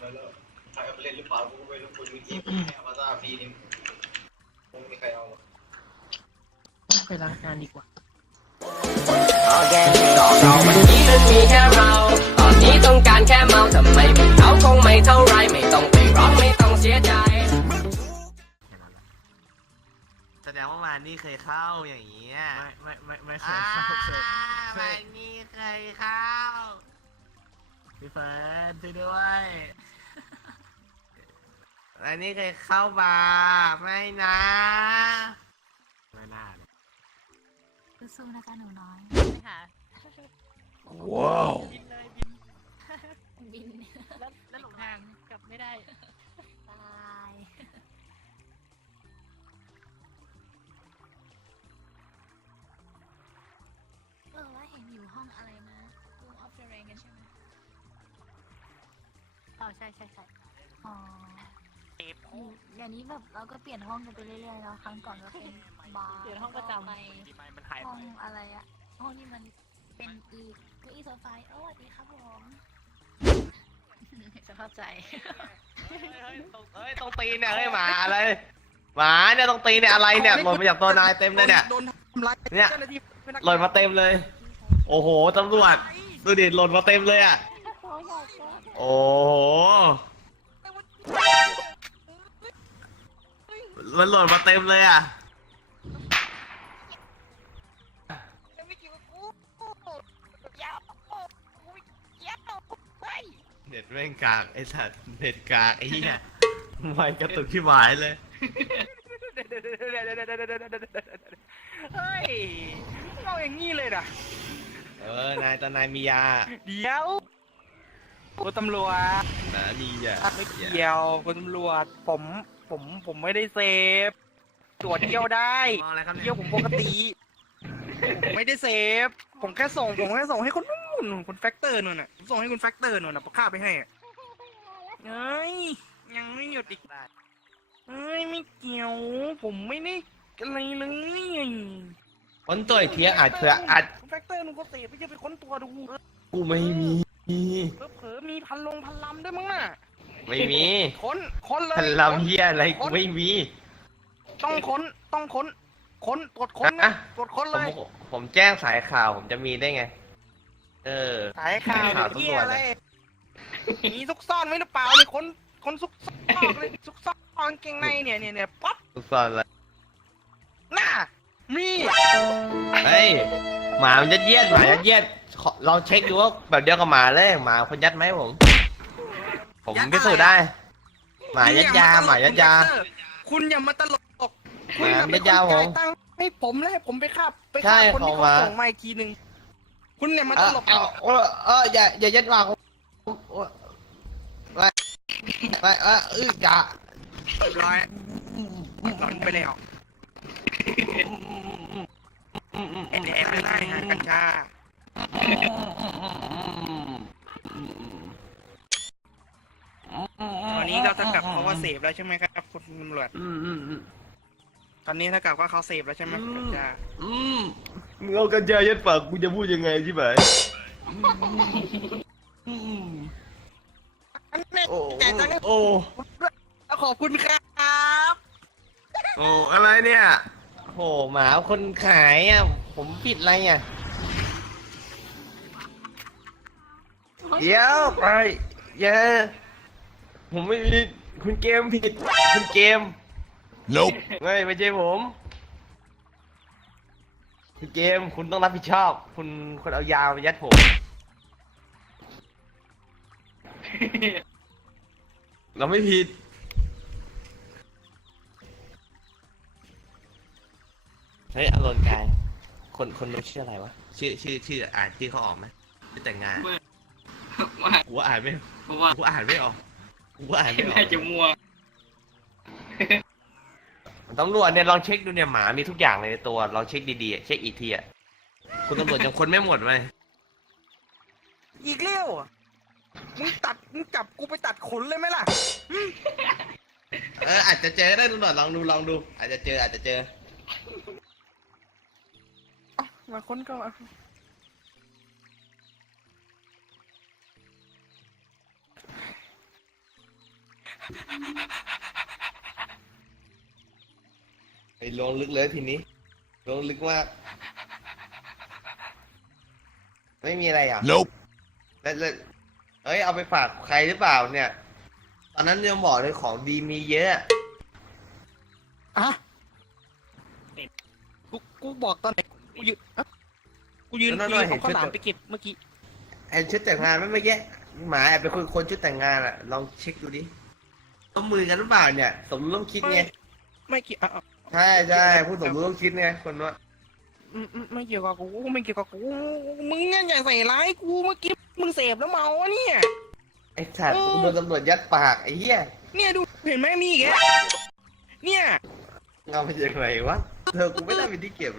แล้วใครเอาไปเล่นหรือเปล่ากูไม่รู้กูมีทีมให้อวตารฟรีนี่คงมีใครเอาไปล้างจานดีกว่าเราวันนี้นั้นมีแค่เราตอนนี้ต้องการแค่เมาทำไมไม่เอาคงไม่เท่าไรไม่ต้องไปร้องไม่ต้องเสียใจแสดงว่ามานี่เคยเข้าอย่างเงี้ยไม่เคยเข้ามานี่เคยเข้าพี่เฟิร์นช่วยด้วย มานี่เคยเข้ามาไม่นะไม่น่าเลยสู้ๆนะจ๊ะหนูน้อยไปหาว้าวบินเลยบินแล้วหลงทางกลับไม่ได้ตายว่าเห็นอยู่ห้องอะไรนะ Room of the Rain กันใช่ไหมอ๋อใช่อ๋ออย่างนี้แบบเราก็เปลี่ยนห้องกันไปเรื่อยๆแล้วครั้งก่อนก็เป็นบาร์เปลี่ยนห้องประจำไปห้องอะไรอะห้องที่มันเป็นอีกเก้าอี้โซฟาสวัสดีครับผมจะเข้าใจตรงตีนเนี่ยเฮ้ยหมาอะไรหมาเนี่ยตรงตีนเนี่ยอะไรเนี่ยหล่นมาจากตัวนายเต็มเลยเนี่ยเนี่ยหล่นมาเต็มเลยโอ้โหตำรวจดูดิหล่นมาเต็มเลยอ่ะโอ้โหมันหล่นมาเต็มเลยอ่ะเน็ตแม่งกากไอ้สัตว์เน็ตกากไอ้เหี้ยไม่กระตุกที่หมายเลยเฮ้ยเราอย่างงี้เลยนะนายตอนนายมียาเดี๋ยวคุณตำรวจนะมียาไม่เกี่ยวคุณตำรวจผมไม่ได้เสพตรวจเที่ยวได้เที่ยวผมปกติผมไม่ได้เสพผมแค่ส่งให้คนนู่นคุณแฟกเตอร์นู่นน่ะผมส่งให้คุณแฟกเตอร์นู่นน่ะพอข้าไปให้เฮ้ยยังไม่หยุดอีกเฮ้ยไม่เกี่ยวผมไม่ได้อะไรเลยคนตัวเทียอาจเผื่ออาจแฟกเตอร์นู่นก็เสพไม่ใช่ไปค้นตัวดูกูไม่มีเผลอมีพันลำด้วยมั้งน่ะไม่มีค้นเลยพันลำเฮียอะไรกูไม่มีต้องค้นตรวจค้นนะตรวจค้นเลยผมแจ้งสายข่าวผมจะมีได้ไงสายข่าวตำรวจอะไรมีซุกซ่อนไว้หรือเปล่านี่คนซุกซ่อนเลยซุกซ่อนเกงในเนี่ยป๊อปซุกซ่อนอะไรน่ามีเฮ้ยหมามันยัดเยียดเราเช็คดูว่าแบบเดียวกับหมาเลยหมาคนยัดไหมผมพิสูจน์ได้หมายัดยาคุณอย่ามาตลกหมายัดยาผมตั้งให้ผมแล้วให้ผมไปฆ่าคนที่เขาส่งมาอีกทีนึงคุณเนี่ยมาตลกอย่ายัดหมาไม่อย่าร้อยหลอนไปแล้วแอบไม่ได้หากัญชาตอนนี้เราจะกลับเขาว่าเสพแล้วใช่ไหมครับคุณตำรวจตอนนี้ถ้ากลับว่าเขาเสพแล้วใช่ไหมกัญชามึงเอากัญชายัดปากกูจะพูดยังไงใช่ไหมโอ้ขอบคุณครับโอ้อะไรเนี่ยโอ้หมาคนขายอ่ะผมผิดอะไรอ่ะเดี๋ยวไปผมไม่ผิดคุณเกมผิดคุณเกม Nope ไม่ใช่ผมคุณเกมคุณต้องรับผิดชอบคุณเอายามายัดผมเราไม่ผิดเฮ้ยอารมณ์กายคนรู้ชื่ออะไรวะชื่ออ่านชื่อเขาออกไหมชื่อแต่งงานกูอ่านไม่กูอ่านไม่ออกน่าจะมัวตำรวจเนี่ยลองเช็คดูเนี่ยหมามีทุกอย่างเลยในตัวลองเช็คดีๆเช็คอีกทีอ่ะคุณตำรวจยังคนไม่หมดไหมอีกเลี้ยวมึงจับกูไปตัดขนเลยไหมล่ะอาจจะเจอได้ตำรวจลองดูอาจจะเจอมาค้นก็ ไอ้ลงลึกเลยทีนี้ลงลึกมากไม่มีอะไรอ่ะ Nope แล้วเอ้ยเอาไปฝากใครหรือเปล่าเนี่ย ตอนนั้นยังบอกเลยของดีมีเยอะ อะกูบอกตอนไหนกูยืนอะกูยืนเอาข้าวหลามไปเก็บเมื่อกี้ เห็นชุดแต่งงานไหมเมื่อกี้หมาแอบไปคุยคนชุดแต่งงานอ่ะลองเช็คดูดิต้องมือกันหรือเปล่าเนี่ยสมรู้ร่วมคิดไง ไม่เกี่ยว ใช่ใช่ผู้สมรู้ร่วมคิดไงคนว่า ไม่เกี่ยวกับกูไม่เกี่ยวกับกูมึงเนี่ยอย่าใส่ร้ายกูเมื่อกี้มึงเสพแล้วเมาวะเนี่ย ไอ้สัตว์กูโดนตำรวจยัดปากไอ้เหี้ย เนี่ยดูเห็นไหมมีอีกแล้วเนี่ย เงามาจากไหนวะเธอกูไม่ได้เป็นที่เก็บ